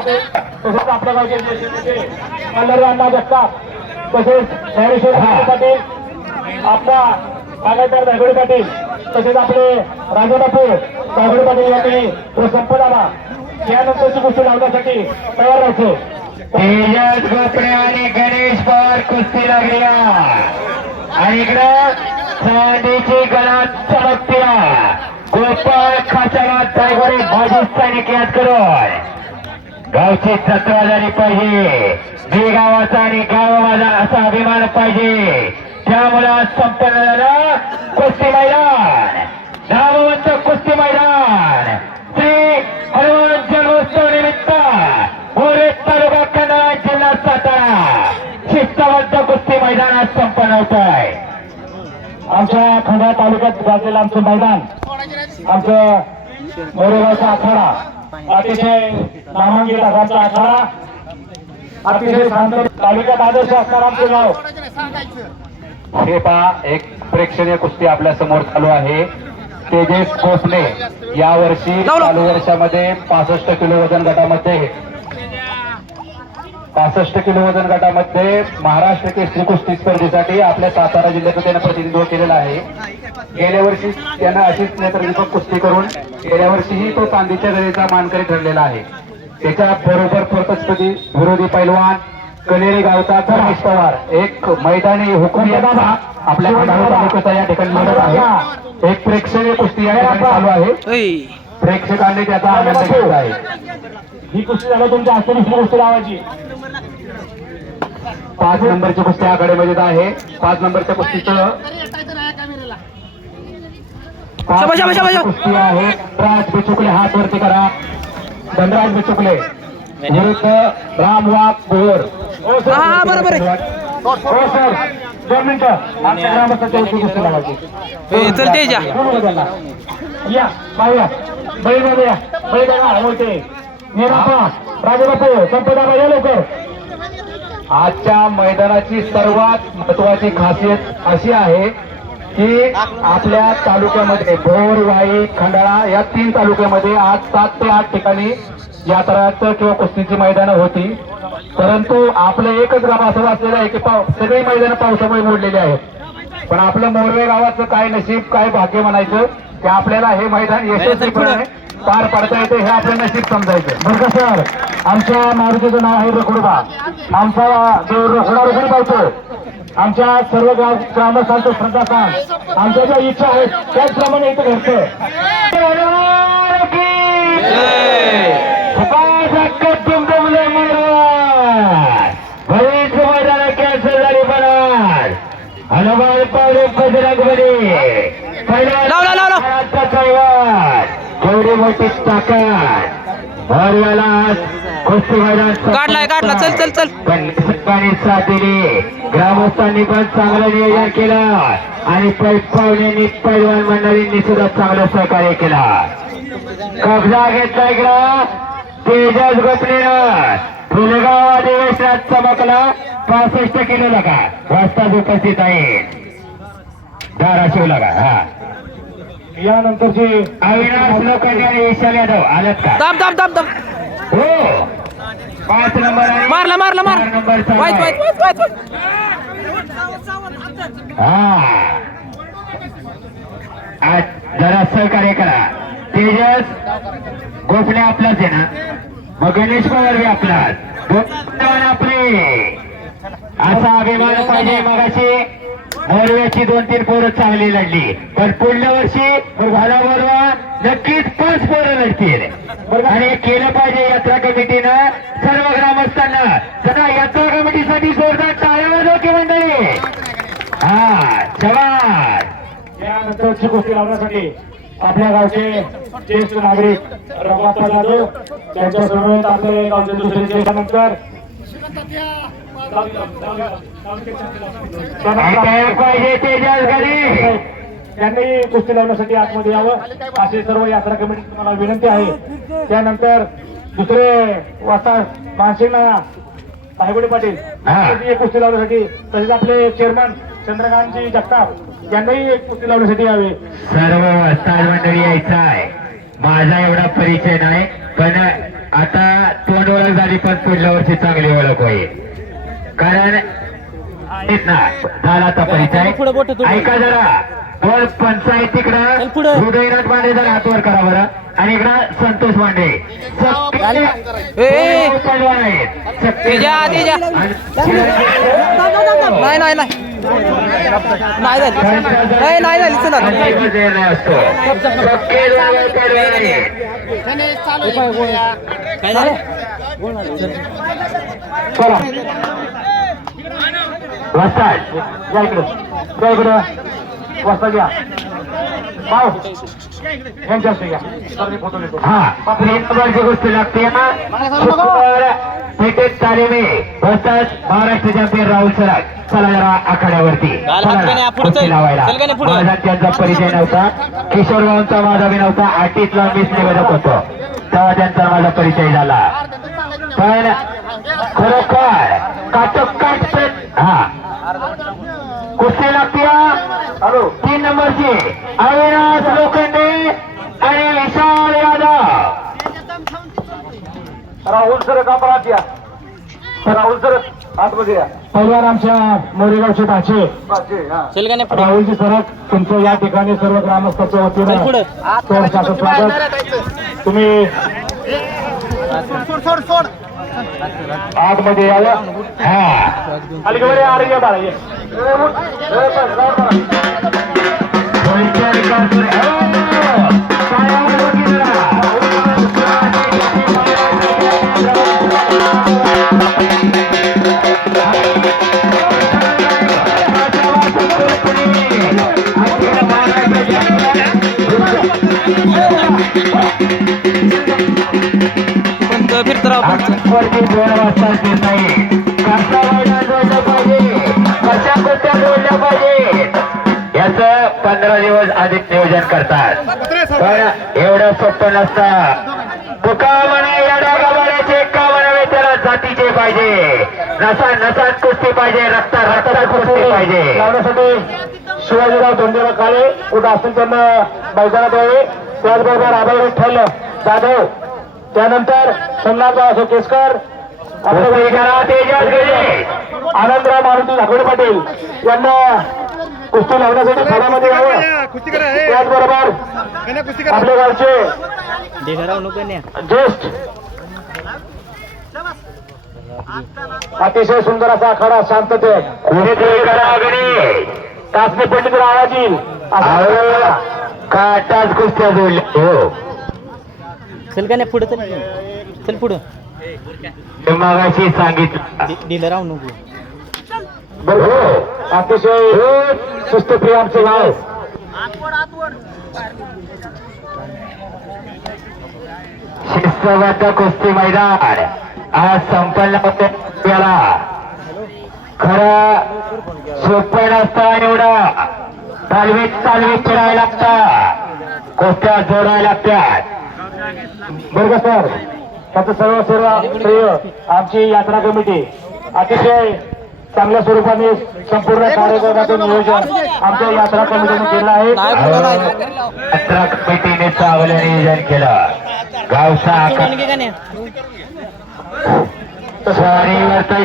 पाटील तसेच आपल्या गावचे अण्णा जगताप तसेच ज्ञानेश्वर. पाटील आपला बागायतदार धायगुडे पाटील तसेच आपले राजाबापू धायगुडे पाटील यांनी व संपदाला यानंतरची गोष्टी लावण्यासाठी तयार राहायचे. तेजस गोपणे आणि गणेश पवार कुस्ती लागल्या. आणि इकडं चांदीची गळा चमकत्या. गोपाळ खाचावात दायगोरे भाजीस्थानी याद करून. गावची जत्रा झाली पाहिजे. मी गावाचा आणि गाव माझा असा अभिमान पाहिजे. त्यामुळं संपन्न झालं कुस्ती मैदान. नामवंत कुस्ती मैदान. श्री हनुमान जन्मोत्सव निमित्त मोरे तालुका कन्नड जिल्हा सातारा. शिस्तबद्ध कुस्ती मैदानात संपन्न होत आहे आमच्या खंडाळा तालुक्यात गाजलेलं आमचं मैदान. आमचं मोरेगावचा आखाडा. अतिशय नामांकित आखाडा. अतिशय शांत तालुक्यात आदर्श असणारं आमचं गाव. हे पहा एक प्रेक्षणीय कुस्ती आपल्यासमोर चालू आहे. तेजेश कोसने या वर्षी चालू वर्षामध्ये पासष्ट किलो वजन गटामध्ये पासष्ट किलो वजन गटामध्ये महाराष्ट्र केसरी कुस्ती स्पर्धेसाठी आपल्या सातारा जिल्ह्याचं त्यानं प्रतिनिधित्व केलेलं आहे. गेल्या वर्षी त्यानं अशीच नेत्रदीपक कुस्ती करून गेल्या वर्षीही तो चांदीच्या गळीचा मानकरी ठरलेला आहे. त्याच्या बरोबर प्रतिस्पर्धी विरोधी पैलवान कनेरी गावचा धर्मेश पवार. एक मैदानी हुकुम आपल्या तालुक्याचा या ठिकाणी लढत आहे. एक प्रेक्षणीय कुस्ती या ठिकाणी चालू आहे. प्रेक्षकांनी त्याचा आनंद घेतला आहे. ही कुस्ती झालं तुमच्या हस्ते दुसरी गोष्ट लावायची पाच नंबरची कुस्ती आघाडीमध्ये आहे. पाच नंबरच्या कुस्तीचं कुस्ती आहे. राज बिचुकले हात वरती करा. धनराज बिचुकले. विरुद्ध राम वाघ हा, हा, बरोबर आहे. हो सर. दोन मिनिटं. आमच्या ग्रामस्थांच्या दुसरी गोष्ट लावायची. ए, चल तेजा. बोलू का त्यांना? या बाया बैल या. बैल बघा बोलते निरापा राजबापू संपदा या लवकर. आजच्या मैदानाची सर्वात महत्वाची खासियत अशी आहे की आपल्या तालुक्यामध्ये भोर वाई खंडाळा या तीन तालुक्यामध्ये आज सात ते आठ ठिकाणी यात्राचं किंवा कुस्तीची मैदानं होती. परंतु आपलं एकच गाव असं वाचलेलं आहे की पाव सगळी मैदानं पावसामुळे मोडलेली आहेत. पण आपलं मोरवे गावाचं काय नशीब काय भाग्य म्हणायचं की आपल्याला हे मैदान यशस्वीपणे पार पाडता येते हे आपलं नशीब समजायचं. बरं का सर आमच्या मारुतीचं नाव आहे रखुडबा. आमचा जो रखुडा रखुडी पावतो आमच्या सर्व गाव ग्रामस्थांचं श्रद्धास्थान आमच्या ज्या इच्छा आहेत त्याचप्रमाणे इथं घडतं हनुमान पावले बजरंगबली लाव, लाव, लाव, लाव. कुस्ती मैदान काढलाय काढला. चल चल चल. साथ दिली ग्रामस्थांनी पण चांगलं नियोजन केलं. आणि पाहुण्यांनी पैलवान मंडळींनी सुद्धा चांगलं सहकार्य केला. कब्जा घेतला इकडं. तेजस गोपनीनं. फुलगाव अधिवेशनात चमकला. पासष्ट किलो लगा. वाजताच उपस्थित आहे. धाराशिव लगा. हा. यानंतरची अविनाश आणि विशाल यादव आलत का? दाब दाब दाब दाब हो. पाच नंबर आहे मारला मारला मार. चार नंबर चालू वाईट आहे. वाईट वाईट वाईट हा. आज जरा सहकार्य करा. तेजस गोपणे आपलाच आहे ना? मग गणेश पवार बी आपलाच. दोन आपले. असा अभिमान पाहिजे मगाशी. मोरव्याची दोन तीन पोरं चांगली लढली. पण पुढल्या वर्षी भाला बोलवा नक्कीच पाच पोरं लढतील. आणि केलं पाहिजे यात्रा कमिटीनं सर्व ग्रामस्थांना. सदा यात्रा कमिटीसाठी जोरदार टाळ्या वाजवा की मंडळी? हा जवान. यानंतरची गोष्टी लावण्यासाठी आपल्या गावचे ज्येष्ठ नागरिक रघुनाथ जाधव त्यांच्या समवेत आपले गावचे दुसरे नंतर त्यांनी कुस्ती लावण्यासाठी आतमध्ये यावं. अशी सर्व यात्रा कमिटी तुम्हाला विनंती आहे. त्यानंतर दुसरे वाचा मानसिंग साहेबडे पाटील कुस्ती लावण्यासाठी तसेच आपले चेअरमन चंद्रकांतजी जगताप यांनाही एक कुस्ती लावण्यासाठी यावे. सर्व वस्ताद मंडळी यायचं आहे. माझा एवढा परिचय नाही पण आता तोंडवर झाली पण पुढल्या वर्षी चांगली ओळख होईल. कारण झाला परिचय. ऐका जरा. बोल पंचायत चल तिकडं पुढं. हृदयनाथ मांडे जरा हातवर करा बरं. आणि इकडं संतोष मांडे. नाही नाही नाही. नाही झाली. नाही झाली. चला. काय झालं वस्ताद या इकडे. या इकडे. फोटो घेतो हा. गोष्टी लागते ना. शुक्रवार पेटेत तालिमे वस्ताद महाराष्ट्र चॅम्पियन राहुल सराग. चला जरा आखाड्यावरती. लावायला. त्यांचा परिचय नव्हता. किशोर भाऊंचा माझा बी नव्हता. आटीतला मीच निवेदक होतो. तेव्हा त्यांचा माझा परिचय झाला. पण खरोखर काटोकाट हा. कुस्ती लागते हॅलो. तीन नंबरची अविनाश लोखंडे आणि विशाल यादव. राहुल सर का परत या राहुल सर आतमध्ये या पहिल्यावर आमच्या मोरेगावचे पुढे. राहुलजी सरक तुमचं या ठिकाणी सर्व ग्रामस्थांच्या वतीनं पुढं. सहर्षाचं स्वागत. तुम्ही आतमध्ये यावं हा अलीकडे आरोग्य बाळा ये दोनशे विकास हो, पायावर वकील पंच आधीच नियोजन करतात. पण एवढं सोपं नसतं. तुका म्हणे येडा गबाड्याचे का म्हणावे त्याला जातीचे पाहिजे. नसा नसात कुस्ती पाहिजे रक्ता रक्तात कुस्ती पाहिजे. लावण्यासाठी शिवाजीराव धोंडेराव काळे कुठं असतील त्यांना मैदानात यावे. त्याचबरोबर आबाई विठ्ठल जाधव. त्यानंतर सोमनाथराव असो केसकर आनंदराव मारुती झाकोडे पाटील यांना कुस्ती लावण्यासाठी खाण्यामध्ये यावं. त्याचबरोबर आपल्या गावचे ज्येष्ठ अतिशय सुंदर असा आखाडा शांततेत कासने पंडित रावाजी काटाच कुस्त्या जोडल्या. हो. चल का नाही पुढे चल. चल पुढं. मगाशी सांगितलं. दिलं राव नको बरोबर अतिशय सुस्तप्रिय आमचं गाव शिस्तबद्ध कुस्ती मैदान आज संपन्न होते त्याला खरं सोपं नसतं एवढं. तालवीत तालवीत खेळायला लागतं. कुस्त्या जोडायला लागतात. बरं का सर? त्याचं सर्व सर्व आमची यात्रा कमिटी अतिशय चांगल्या स्वरूपाने संपूर्ण कार्यक्रमाचं नियोजन आमच्या यात्रा कमिटीने केलं आहे. यात्रा कमिटीने चांगलं नियोजन केलं. गावचा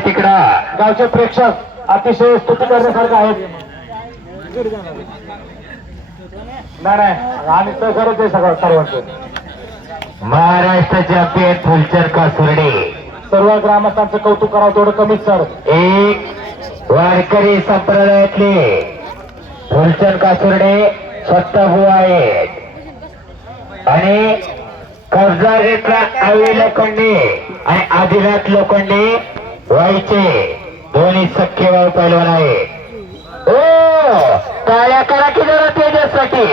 तिकडं. गावचे प्रेक्षक अतिशय स्तुती करण्यासारखं आहेत. नाही नाही आणि तर खरंच आहे सगळं सर्वांचं. महाराष्ट्र चॅम्पियन फुलचंद कासुर्डे सर्व ग्रामस्थांचं कौतुक करावं तेवढं कमीच सर. एक वारकरी संप्रदायातले फुलचंद कासुर्डे स्वतः भू आहेत. आणि कब्जा घेतला आवी लोखंडे आणि आदिनाथ लोखंडे व्हायचे. दोन्ही सख्खे भाऊ पैलवान आहेत. ओ काळ्या करा की जरा तेजससाठी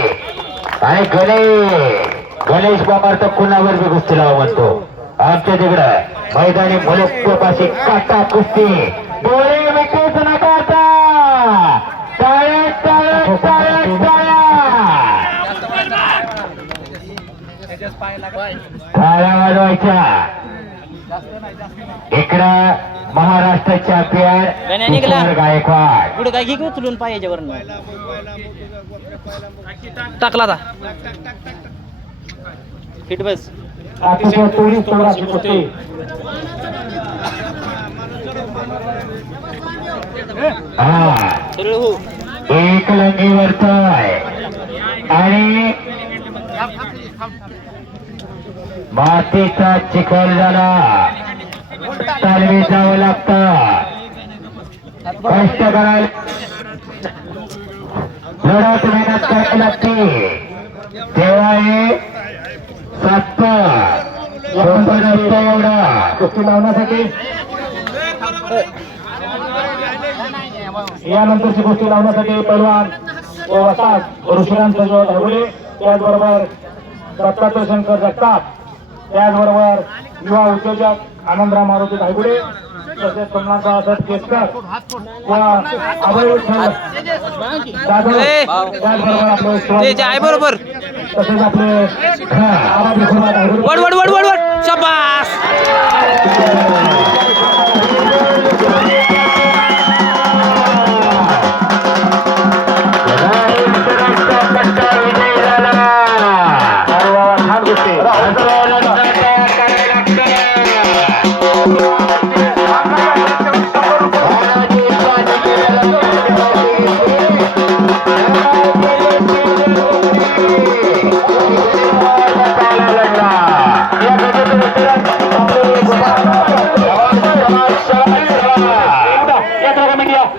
आणि गणेश गणेश बाबा तर कुणावर बी कुस्ती लावा म्हणतो. आमच्या तिकडं मैदानी मुलपाशी काटा कुस्ती. डोळे मिठीच नकाचा टाळ्या टाळ्या टाळ्या टाळ्या टाळ्या वाजवायच्या इकडं महाराष्ट्र चॅम्पियन. किशोर गायकवाड. पुढे काय की उचलून पाय याच्यावरनं. टाकला आता. फिट बस. अतिशय हा. एक लंगीवरचा आहे आणि मातीचा चिखल झाला. तालमी जावं लागतं. कष्ट करायला लढत मेहनत करावी लागते. तेव्हा हे सात सोपं नसतं एवढं. कुस्ती लावण्यासाठी? यानंतरची गोष्टी लावण्यासाठी पैलवान व वसात ऋषिराम संजय त्याचबरोबर दत्तात्रय शंकर जगताप. त्याचबरोबर युवा उद्योजक आनंदराव मारुती धायगुडे तसेच सोमनाथ बाळासाहेब केसकर व अभय विठ्ठल जाधव त्याचबरोबर आपले बरोबर. तसेच आपले आबा धायगुडे वड वड वड वड वड. शबास.